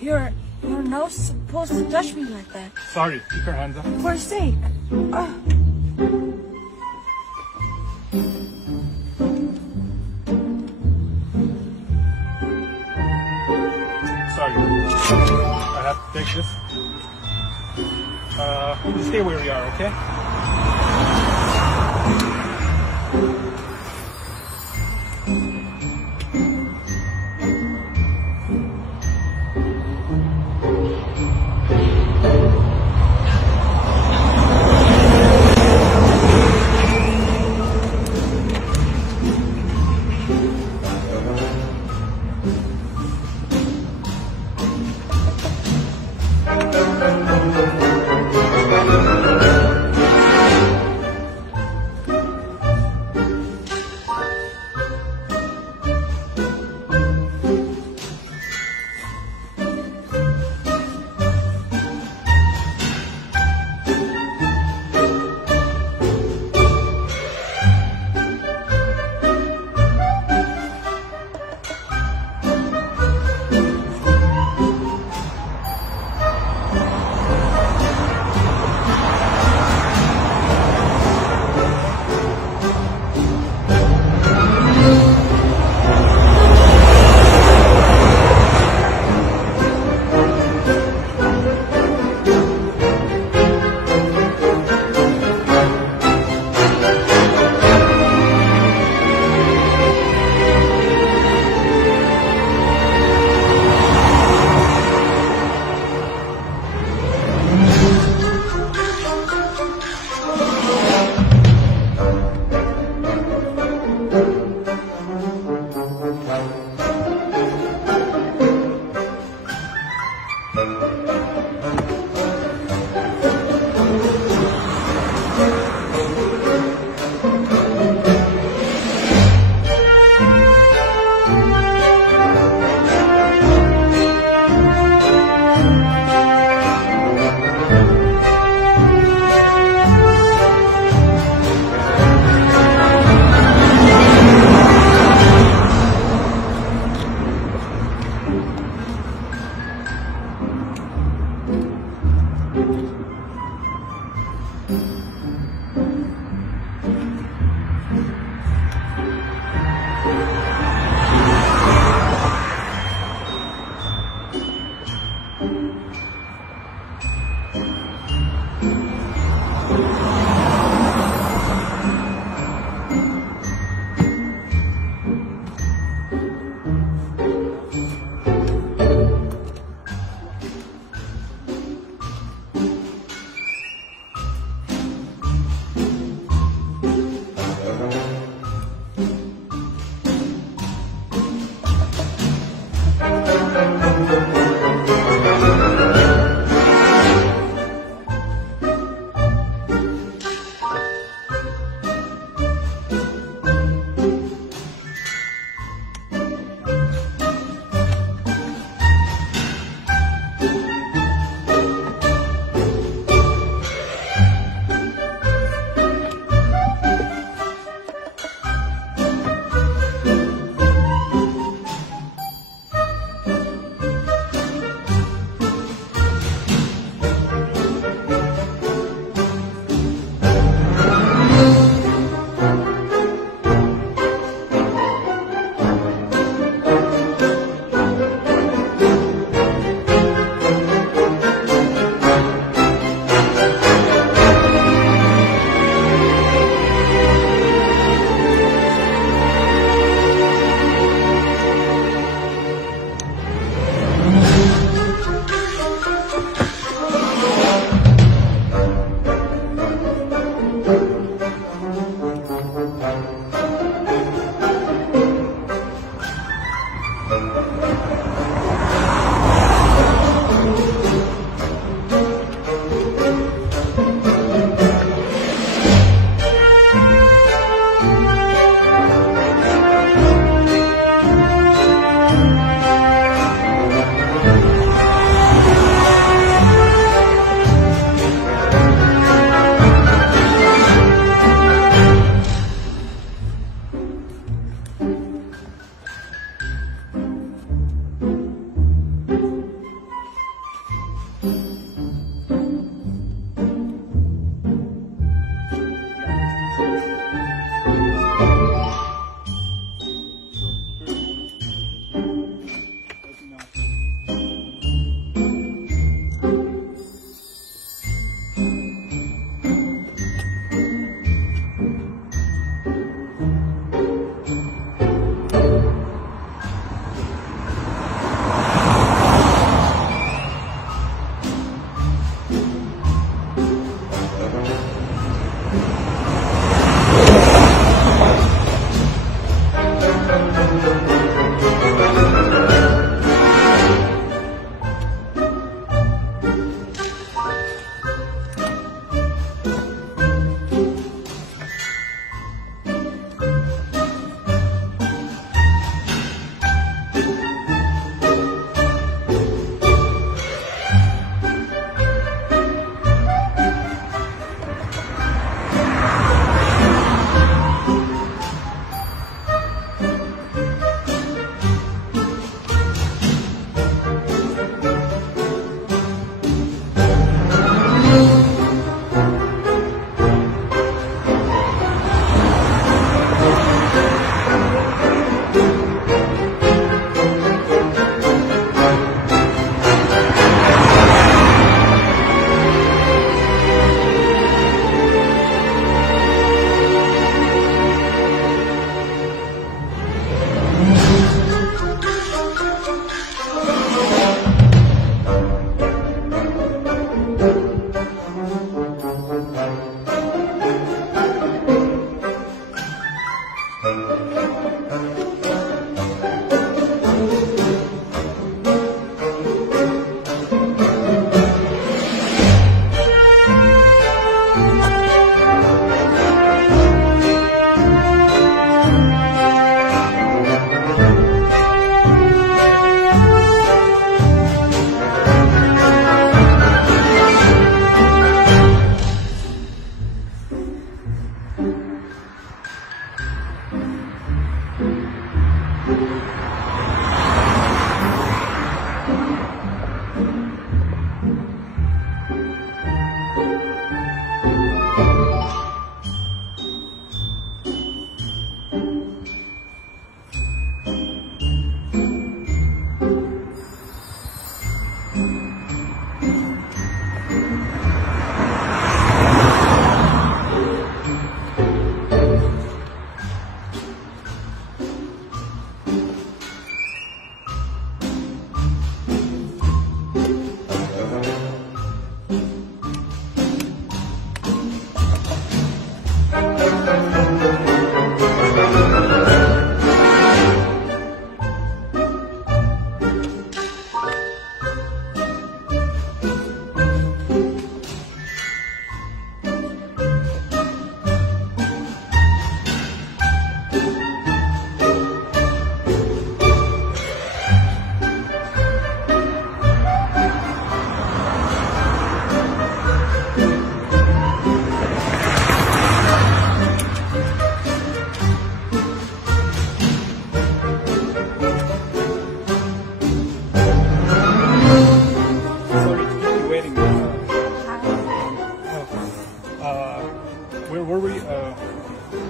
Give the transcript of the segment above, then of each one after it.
You're not supposed to touch me like that. Sorry, keep your hands up. For your sake. Sorry. I have to take this. You stay where you are, okay?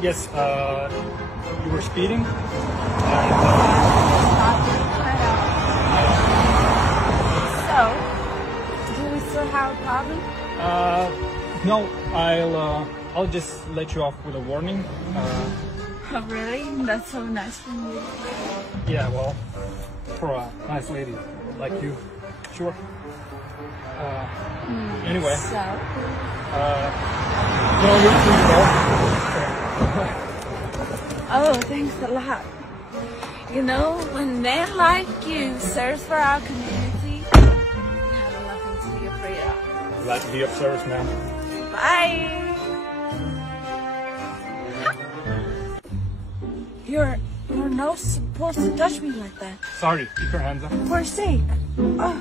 Yes, you were speeding. So, do we still have a problem? No, I'll just let you off with a warning. Oh, really? That's so nice from you. Yeah, well, for a nice lady like you, sure. Anyway. So? No, you're free to go. Oh, thanks a lot. You know, when men like you serve for our community, we have nothing to be afraid of. Glad to be of service, ma'am. Bye! You're not supposed to touch me like that. Sorry, keep your hands up. For sake. Oh.